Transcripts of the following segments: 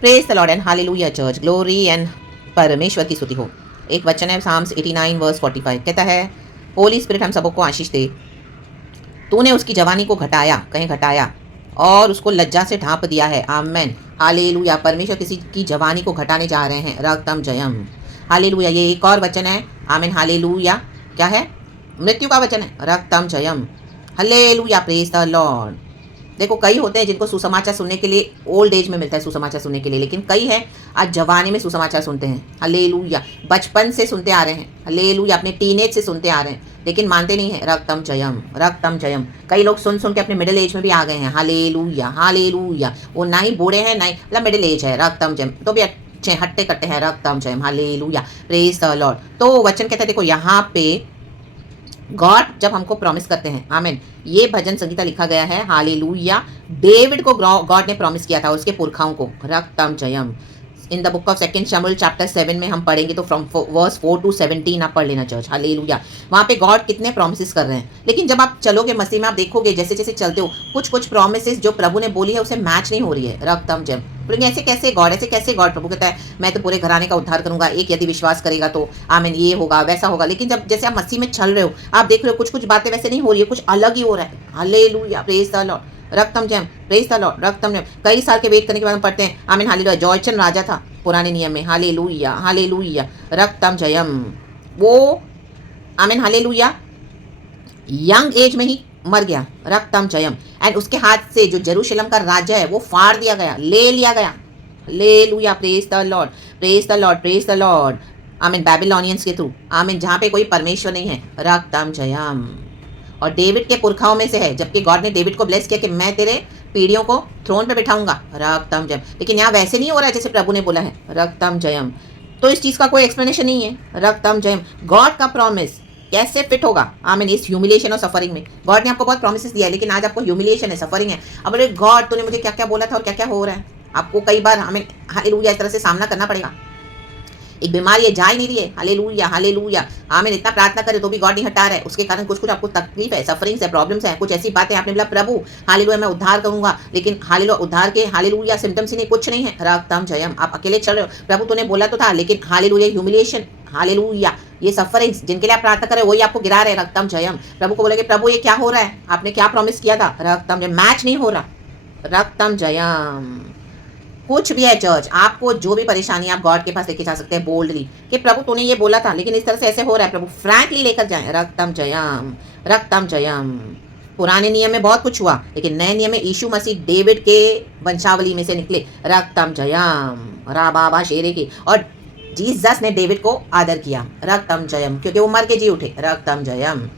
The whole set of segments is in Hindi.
Praise the Lord and hallelujah church, glory and परमेश्वर की स्तुति हो। एक वचन है साम्स 89 वर्स 45, कहता है होली स्पिरिट हम सबको आशीष दे, तूने उसकी जवानी को घटाया, कहीं घटाया, और उसको लज्जा से ढांप दिया है। Amen hallelujah. परमेश्वर किसी की जवानी को घटाने जा रहे हैं। रक्तम जयम हालेलुया। ये एक और वचन है। Amen hallelujah. क्या है? मृत्यु का वचन है। रक्तम जयम हालेलुया। Praise the Lord. देखो, कई होते हैं जिनको सुसमाचार सुनने के लिए ओल्ड एज में मिलता है सुसमाचार सुनने के लिए, लेकिन कई हैं आज जवानी में सुसमाचार सुनते हैं। हालेलुया। बचपन से सुनते आ रहे हैं। हालेलुया। अपने टीनेज से सुनते आ रहे हैं, लेकिन मानते नहीं है। रक्तम जयम रक्तम जयम। कई लोग सुन सुन के अपने मिडिल एज में भी आ गए हैं। Hallelujah hallelujah. वो ना ही बूढ़े हैं, ना ही मतलब मिडिल एज है। रक्तम जयम तो भी अच्छे हट्टे कट्टे हैं। रक्तम जयम हालेलुया। Praise the Lord. तो वचन कहता है, देखो यहाँ पे गॉड जब हमको प्रॉमिस करते हैं, आमीन। ये भजन संगीता लिखा गया है। हालेलुया। डेविड को गॉड ने प्रॉमिस किया था, उसके पुरखाओं को। रक्तम Jayam. In the book of 2 शमूएल चैप्टर 7 में हम पढ़ेंगे, तो फ्रॉम वर्स 4 to 17 आप पढ़ लेना चर्च। हालेलुया। वहाँ पे गॉड कितने प्रॉमिसेस कर रहे हैं, लेकिन जब आप चलोगे मसीह में, आप देखोगे जैसे जैसे चलते हो, कुछ कुछ प्रॉमिसेस जो प्रभु ने बोली है उसे मैच नहीं हो रही है। रक्तम जयम। बोलेंगे ऐसे कैसे गॉड, ऐसे कैसे गॉड? प्रभु कहता है मैं तो पूरे घराने का उद्धार करूंगा, एक यदि विश्वास करेगा तो आमीन, ये होगा वैसा होगा। लेकिन जब जैसे आप मसीह में चल रहे हो, आप देख रहे हो कुछ कुछ बातें वैसे नहीं हो रही है, कुछ अलग ही हो रहा है। हालेलुया। Praise the Lord. रक्तम जयम। Praise the Lord. रक्तम जयम। कई साल के वेट करने के बाद हम पढ़ते हैं, आमीन हालेलुया। जॉयचन राजा था पुराने नियम में। Hallelujah hallelujah. रक्तम जयम। वो आमीन हालेलुया यंग एज में ही मर गया। रक्तम जयम। एंड उसके हाथ से जो जेरूशलेम का राज्य है वो फाड़ दिया गया, ले लिया गया। Hallelujah. Praise the Lord. Praise the Lord. Praise the Lord. आमीन। बैबिलोनियंस के थ्रू, आमीन, जहाँ पे कोई परमेश्वर नहीं है। रक्तम जयम। और डेविड के पुरखाओं में से है, जबकि गॉड ने डेविड को ब्लेस किया कि मैं तेरे पीढ़ियों को थ्रोन पे बिठाऊंगा। रक्तम जयम। लेकिन यहाँ वैसे नहीं हो रहा है जैसे प्रभु ने बोला है। रक्तम जयम। तो इस चीज़ का कोई एक्सप्लेनेशन नहीं है। रक्तम जयम। गॉड का प्रॉमिस कैसे फिट होगा आमीन इस ह्यूमिलेशन और सफरिंग में? गॉड ने आपको बहुत प्रॉमिसेस दिया है, लेकिन आज आपको ह्यूमिलेशन है, सफरिंग है। अब बोले गॉड तूने मुझे क्या क्या बोला था और क्या क्या हो रहा है? आपको कई बार हमें हालेलुया इस तरह से सामना करना पड़ेगा। एक बीमारी है, जा ही नहीं रही है। Hallelujah hallelujah. आमीन। इतना प्रार्थना करे तो भी गॉड नहीं हटा रहा है, उसके कारण कुछ कुछ आपको तकलीफ है, सफरिंग्स है, प्रॉब्लम्स है, कुछ ऐसी बातें आपने बोला प्रभु हालेलुया मैं उद्धार करूंगा, लेकिन हालेलुया उद्धार के हालेलुया सिम्टम्स ही नहीं, कुछ नहीं है। रक्तम जयम। आप अकेले चल रहे हो, प्रभु तूने बोला तो था, लेकिन हालेलुया ह्यूमिलिएशन, हालेलुया ये सफरिंग्स जिनके लिए आप प्रार्थना करें वही आपको गिरा रहे। रक्तम जयम। प्रभु को बोलेगे प्रभु ये क्या हो रहा है, आपने क्या प्रॉमिस किया था? रक्तम जयम। मैच नहीं हो रहा। रक्तम जयम। कुछ भी है चर्च, आपको जो भी परेशानी आप गॉड के पास लेके जा सकते हैं बोल्डली कि प्रभु तूने ये बोला था, लेकिन इस तरह से ऐसे हो रहा है, प्रभु फ्रैंकली लेकर जाए। रक्तम जयम। रक्तम जयम। पुराने नियम में बहुत कुछ हुआ, लेकिन नए नियम में यीशु मसीह डेविड के वंशावली में से निकले। रक्तम जयम। रा बाबा शेरे की। और जीसस ने डेविड को आदर किया। रक्तम जयम। क्योंकि वो मर के जी उठे। रक्तम जयम।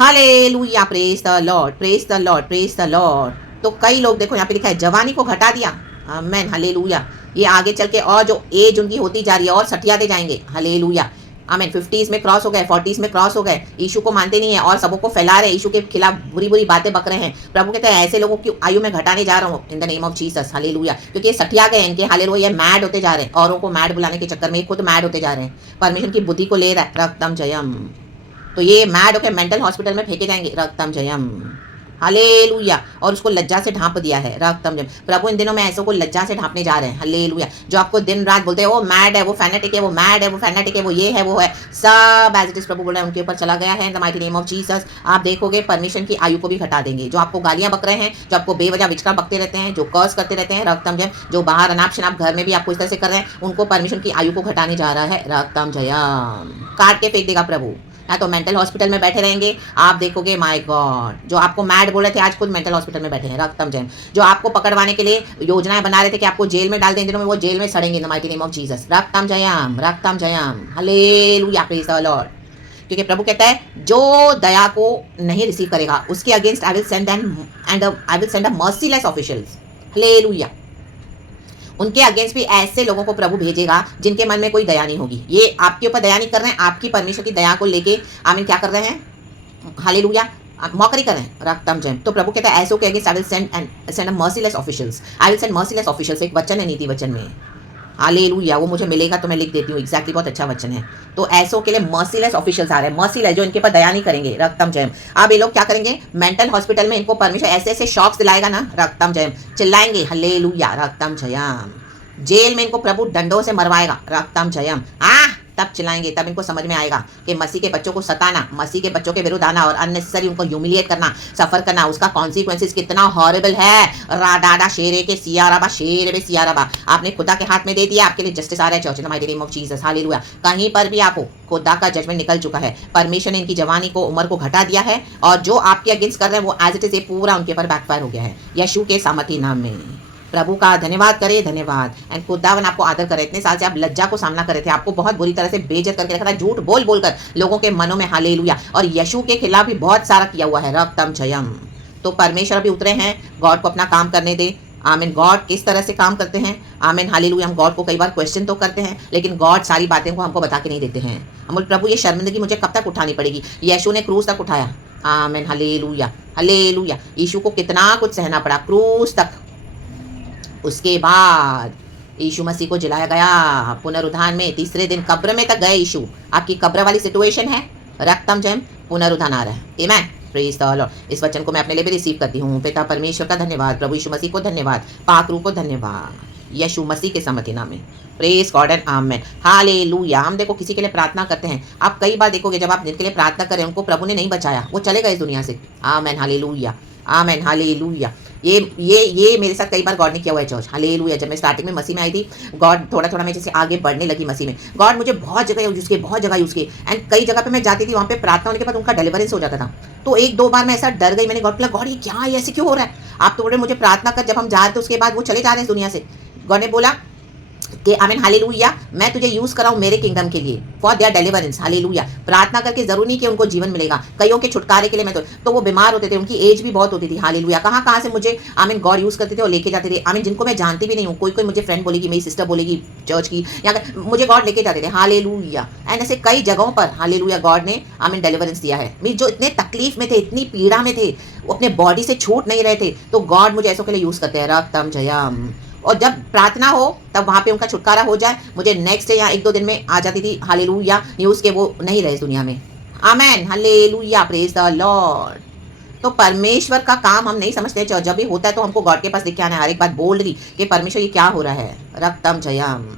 Hallelujah. Praise the Lord. Praise the Lord. Praise the Lord. तो कई लोग देखो यहाँ पे लिखा है जवानी को घटा दिया। Amen hallelujah. ये आगे चल के और जो एज उनकी होती जा रही है और सठियाते जाएंगे। हालेलुया। आमेन। 50s में क्रॉस हो गए, 40s में क्रॉस हो गए, यीशु को मानते नहीं है और सबों को फैला रहे हैं, यीशु के खिलाफ बुरी बुरी बातें बक रहे हैं। प्रभु कहते हैं ऐसे लोगों की आयु में घटाने जा रहा हूँ in the name of Jesus. Hallelujah. क्योंकि ये सठिया गए इनके। हालेलुया। मैड होते जा रहे हैं, औरों को मैड बुलाने के चक्कर में खुद मैड होते जा रहे हैं, परमेश्वर की बुद्धि को ले रहा है। रक्तम जयम। तो ये मैड होकर मेंटल हॉस्पिटल में फेंके जाएंगे। रक्तम जयम। हालेलुया। और उसको लज्जा से ढांप दिया है। रक्तम जयम। प्रभु इन दिनों में ऐसों को लज्जा से ढांपने जा रहे हैं। हालेलुया। जो आपको दिन रात बोलते हैं वो मैड है, वो फैनेटिक है, वो मैड है, वो फैनेटिक है, वो ये है, वो है, सब एज इट इज प्रभु बोल रहे हैं उनके ऊपर चला गया है इन the mighty name of Jesus. आप देखोगे परमिशन की आयु को भी घटा देंगे। जो आपको गालियां बक रहे हैं, जो आपको बेवजह विचकार बकते रहते हैं, जो कर्स करते रहते हैं। रक्तम जयम। जो बाहर अनाप शनाप घर में भी आपको इस तरह से कर रहे हैं, उनको परमिशन की आयु को घटाने जा रहा है। रक्तम जयम। काट के फेंक देगा प्रभु। या तो मेंटल हॉस्पिटल में बैठे रहेंगे, आप देखोगे माय गॉड जो आपको मैड बोल रहे थे आज खुद मेंटल हॉस्पिटल में बैठे हैं। रक्तम जयम। जो आपको पकड़वाने के लिए योजनाएं बना रहे थे कि आपको जेल में डाल दें, दिनों में वो जेल में सड़ेंगे in the mighty name of Jesus. रक्तम जयम। रक्तम जयम। हालेलुया। Praise the Lord. क्योंकि प्रभु कहता है जो दया को नहीं रिसीव करेगा उसके against I will send and I will send a merciless officials. Hallelujah. उनके अगेंस्ट भी ऐसे लोगों को प्रभु भेजेगा जिनके मन में कोई दया नहीं होगी। ये आपके ऊपर दया नहीं कर रहे हैं, आपकी परमेश्वर की दया को लेके आमीन क्या कर रहे हैं? हालेलुया। मौकरी कर रहे हैं। रक्तम जयम। तो प्रभु कहता है ऐसों के against I will send a merciless officials. I will send merciless officials. एक वचन है नीति वचन में। हालेलुया, वो मुझे मिलेगा तो मैं लिख देती हूँ। एग्जैक्टली, बहुत अच्छा वचन है। तो ऐसों के लिए मर्सीलेस ऑफिशियल्स आ रहे हैं, मर्सीलेस, जो इनके ऊपर दया नहीं करेंगे। रक्तम जयम। अब ये लोग क्या करेंगे, मेंटल हॉस्पिटल में इनको परमेश्वर ऐसे ऐसे शॉक्स दिलाएगा ना, रक्तम जयम, चिल्लाएंगे हालेलुया, रक्तम जयम। जेल में इनको प्रभु डंडों से मरवाएगा, रक्तम जयम। तब चिल्लाएंगे, तब इनको समझ में आएगा कि मसीह के बच्चों को सताना, मसीह के बच्चों के विरुद्ध आना और अननेसेसरी उनको ह्यूमिलिएट करना, सफर करना, उसका कॉन्सिक्वेंसेस कितना हॉरिबल है। राडाडा शेरे के सियाराबा, शेरे बे सियाराबा, आपने खुदा के हाथ में दे दिया, आपके लिए जस्टिस आ रहा है। Church in the mighty name of Jesus, hallelujah. कहीं पर भी आपको खुदा का जजमेंट निकल चुका है। परमेश्वर ने इनकी जवानी को, उम्र को घटा दिया है, और जो आपके अगेंस्ट कर रहे हैं वो एज इट इज पूरा उनके ऊपर बैकफायर हो गया है, यीशु के सामर्थी नाम में। प्रभु का धन्यवाद करे, धन्यवाद। एंड खुदावन आपको आदर करे। इतने साल से आप लज्जा को सामना कर रहे थे, आपको बहुत बुरी तरह से बेइज्जत करके रखा था, झूठ बोल बोल कर लोगों के मनों में, हालेलुया। और यीशु के खिलाफ भी बहुत सारा किया हुआ है, रक्तम जयम। तो परमेश्वर अभी उतरे हैं, गॉड को अपना काम करने दे। आमीन। गॉड किस तरह से काम करते हैं, आमीन, हालेलुया। हम गॉड को कई बार क्वेश्चन तो करते हैं, लेकिन गॉड सारी बातें को हमको बता के नहीं देते हैं। हम बोल, प्रभु ये शर्मिंदगी मुझे कब तक उठानी पड़ेगी। यीशु ने क्रूस तक उठाया, आमीन, हालेलुया, हालेलुया। यीशु को कितना कुछ सहना पड़ा क्रूस तक। उसके बाद यीशु मसीह को जलाया गया, पुनरुत्थान में तीसरे दिन कब्र में तक गए यीशु। आपकी कब्र वाली सिचुएशन है, रक्तम जयम, पुनरुत्थान आ रहा है। आमेन, प्रेज द लॉर्ड। इस वचन को मैं अपने लिए भी रिसीव करती हूँ। पिता परमेश्वर का धन्यवाद, प्रभु यीशु मसीह को धन्यवाद, पाक रूह को धन्यवाद, यीशु मसीह के सम्मति नाम में। Praise God and amen, hallelujah. हम देखो किसी के लिए प्रार्थना करते हैं, आप कई बार देखोगे जब आप जिनके लिए प्रार्थना करें उनको प्रभु ने नहीं बचाया, वो चले गए इस दुनिया से। आमेन, हालेलुया, आमेन, हालेलुया। ये मेरे साथ कई बार गॉड ने किया हुआ है चर्च, हालेलुया। जब मैं स्टार्टिंग में मसीह में आई थी, गॉड थोड़ा थोड़ा मैं जैसे आगे बढ़ने लगी मसीह में, गॉड मुझे बहुत जगह यूज किए, बहुत जगह यूज किए। एंड कई जगह पे मैं जाती थी, वहाँ पे प्रार्थना होने के बाद उनका डिलीवरेंस हो जाता था। तो एक दो बार मैं ऐसा डर गई, मैंने गॉड बोला, गॉड ये क्या है, ऐसे क्यों हो रहा है। आप तो बोले मुझे प्रार्थना कर, जब हम जा रहे थे उसके बाद वो चले जा रहे हैं इस दुनिया से। गॉड ने बोला कि आमीन, हालेलुया, मैं तुझे यूज कराऊं मेरे किंगडम के लिए, फॉर देयर डिलीवरेंस, हालेलुया। प्रार्थना करके जरूर नहीं कि उनको जीवन मिलेगा, कईयों के छुटकारे के लिए। मैं तो वो बीमार होते थे, उनकी एज भी बहुत होती थी, हालेलुया। कहाँ कहाँ से मुझे आमीन गॉड यूज करते थे और लेके जाते थे, आमीन, जिनको मैं जानती भी नहीं हूँ। कोई कोई मुझे फ्रेंड बोलेगी, मेरी सिस्टर बोलेगी चर्च की, या मुझे गॉड लेके जाते थे, हालेलुया। एंड ऐसे कई जगहों पर हालेलुया गॉड ने आमीन डिलीवरेंस दिया है। मैं जो इतने तकलीफ में थे, इतनी पीड़ा में थे, वो अपने बॉडी से छूट नहीं रहे थे, तो गॉड मुझे ऐसों के लिए यूज करते हैं, रक्तम जयम। और जब प्रार्थना हो तब वहाँ पे उनका छुटकारा हो जाए, मुझे नेक्स्ट डे या एक दो दिन में आ जाती थी, हालेलुया, न्यूज़ के वो नहीं रहे इस दुनिया में। आमेन, हालेलुया, प्रेज द लॉर्ड। तो परमेश्वर का काम हम नहीं समझते, जब भी होता है तो हमको गॉड के पास दिख के आना है। हर एक बात बोल रही कि परमेश्वर ये क्या हो रहा है, रक्तम जयम।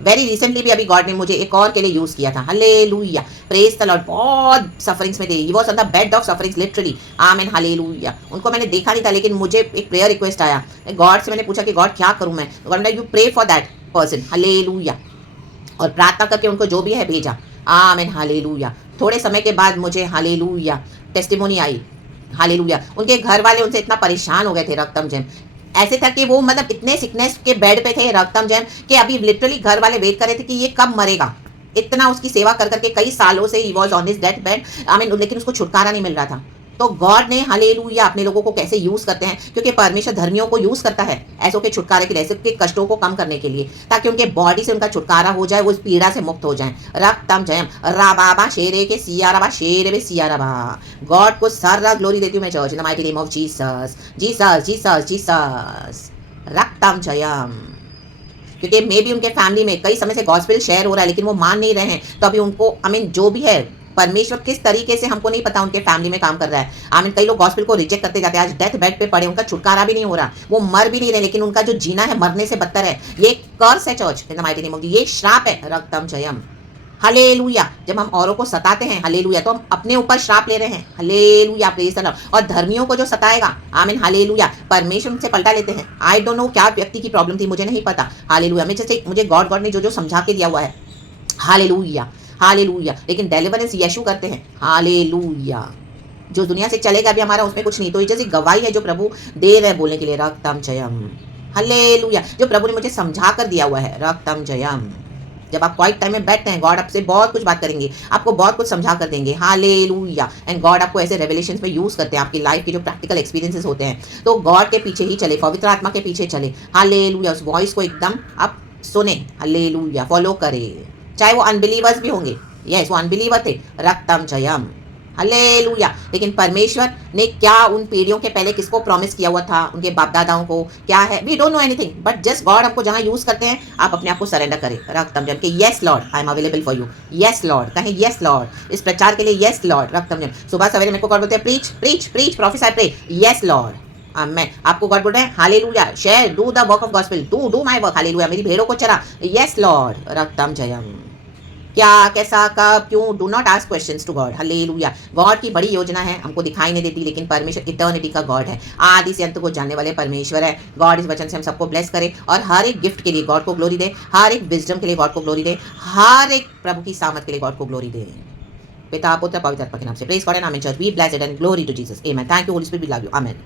वेरी रिसेंटली भी अभी गॉड ने मुझे एक और के लिए यूज किया था, हालेलुया, प्रेज द लॉर्ड। बहुत सफरिंग्स में थे, he was on the bed of sufferings literally, आमीन, हालेलुया। उनको मैंने देखा नहीं था, लेकिन मुझे एक प्रेयर रिक्वेस्ट आया, गॉड से मैंने पूछा कि गॉड क्या करूं मैं। गॉड ने you pray for that person, hallelujah, और प्रार्थना करके उनको जो भी है भेजा, आमीन, हालेलुया। थोड़े समय के बाद मुझे हालेलुया टेस्टिमोनी आई, हालेलुया। उनके घर वाले उनसे इतना परेशान हो गए थे, रक्तम जैम। ऐसे था कि वो मतलब इतने सिकनेस के बेड पे थे, रक्तम जैम, कि अभी लिटरली घर वाले वेट कर रहे थे कि ये कब मरेगा। इतना उसकी सेवा कर करके कई सालों से he was on his death bed, आमीन, लेकिन उसको छुटकारा नहीं मिल रहा था। तो गॉड ने हालेलुया अपने लोगों को कैसे यूज करते हैं, क्योंकि परमेश्वर धर्मियों को यूज करता है ऐसों के छुटकारे के लिए, ऐसे के कष्टों को कम करने के लिए, ताकि उनके बॉडी से उनका छुटकारा हो जाए, वो इस पीड़ा से मुक्त हो जाए। रक्तम जयम, राबाबा शेरे के सियाराबा, शेरे बे सियाराबा। गॉड को सारा ग्लोरी देती हूँ मैं church, in the mighty name of Jesus, Jesus, Jesus, Jesus, रक्तम जयम। क्योंकि मे भी उनके फैमिली में कई समय से गॉस्पेल शेयर हो रहा है, लेकिन वो मान नहीं रहे हैं। तो अभी उनको आमीन जो भी है, परमेश्वर किस तरीके से हमको नहीं पता, उनके फैमिली में काम कर रहा है। आमीन, कई लोग गॉस्पेल को रिजेक्ट करते जाते हैं, आज डेथ बेड पे पड़े, उनका छुटकारा भी नहीं हो रहा, वो मर भी नहीं रहे, लेकिन उनका जो जीना है मरने से बदतर है। ये कर्स है church, in the mighty name of, ये श्राप है, रक्तम जयम, हालेलुया। जब हम औरों को सताते हैं, हालेलुया, तो हम अपने ऊपर श्राप ले रहे हैं, हालेलुया, प्रेज द लॉर्ड। और धर्मियों को जो सताएगा, आमीन, हालेलुया, परमेश्वर उनसे पलटा लेते हैं। आई डोंट नो क्या व्यक्ति की प्रॉब्लम थी, मुझे नहीं पता, हालेलुया। मैं जैसे मुझे गॉड ने जो समझा के दिया हुआ है, हालेलुया, हालेलुया, लेकिन डिलीवरेंस यीशु करते हैं, हालेलुया। जो दुनिया से चलेगा भी हमारा, उसमें कुछ नहीं। तो ये जैसी गवाही है जो प्रभु दे रहे हैं बोलने के लिए, रक्तम जयम, हालेलुया, जो प्रभु ने मुझे समझा कर दिया हुआ है, रक्तम जयम। जब आप क्वाइट टाइम में बैठते हैं, गॉड आपसे बहुत कुछ बात करेंगे, आपको बहुत कुछ समझा कर देंगे, हालेलुया। एंड गॉड आपको ऐसे रेवलेशंस में यूज करते हैं, आपकी लाइफ के जो प्रैक्टिकल एक्सपीरियंसेस होते हैं। तो गॉड के पीछे ही चले, पवित्र आत्मा के पीछे चले, हालेलुया। उस वॉइस को एकदम आप सुने, हालेलुया, फॉलो करे, चाहे वो अनबिलीवर्स भी होंगे। यस, वो अनबिलीवर थे, रक्तम जयम, हालेलुया। लेकिन परमेश्वर ने क्या उन पीढ़ियों के पहले किसको प्रॉमिस किया हुआ था, उनके बाप दादाओं को क्या है, we don't know anything, but just God हमको जहां यूज करते हैं, आप अपने आप को सरेंडर करें, रक्तम जम के yes Lord I am available for you, yes Lord कहें, यस लॉर्ड इस प्रचार के लिए, यस लॉर्ड रक्तम जम। सुबह सवेरे मेरे को गॉड बोलते हैं preach preach preach professor pray, yes Lord. मैं आपको गॉड बोल रहे हैं hallelujah, share do the work of gospel, do my work, hallelujah मेरी भेड़ों को चरा, यस लॉर्ड रक्तम जयम। क्या कैसा कब क्यों, do not ask questions to God, hallelujah. God की बड़ी योजना है, हमको दिखाई नहीं देती, लेकिन परमेश्वर इटर्निटी का गॉड है, आदि से अंत को जानने वाले परमेश्वर है। गॉड इस वचन से हम सबको ब्लेस करे और हर एक गिफ्ट के लिए गॉड को ग्लोरी दे, हर एक विजडम के लिए गॉड को ग्लोरी दे, हर एक प्रभु की सामर्थ के लिए गॉड को ग्लोरी दे। पिता पुत्र पवित्र आत्मा के नाम से praise God and amen. Church be blessed and glory to Jesus, amen. Thank you holy spirit, we love you, amen.